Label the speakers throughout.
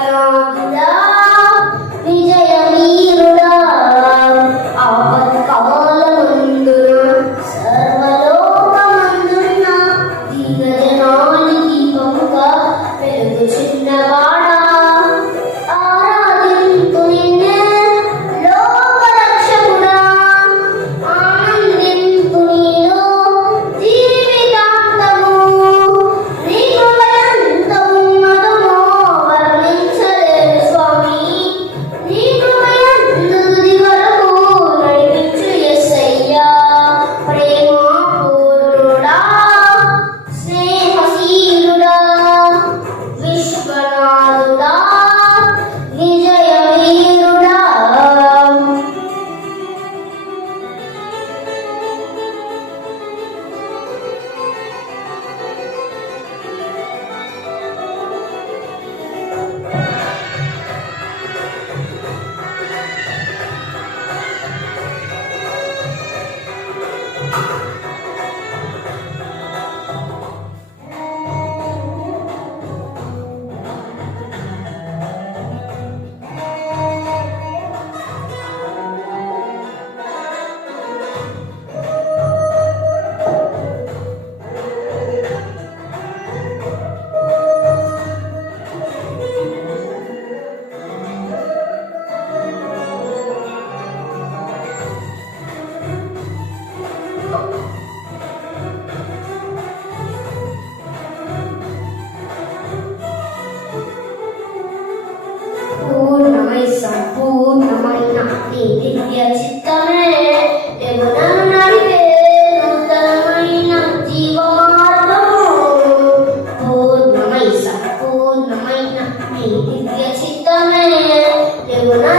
Speaker 1: Hello.
Speaker 2: Diagonal.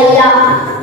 Speaker 2: 一样。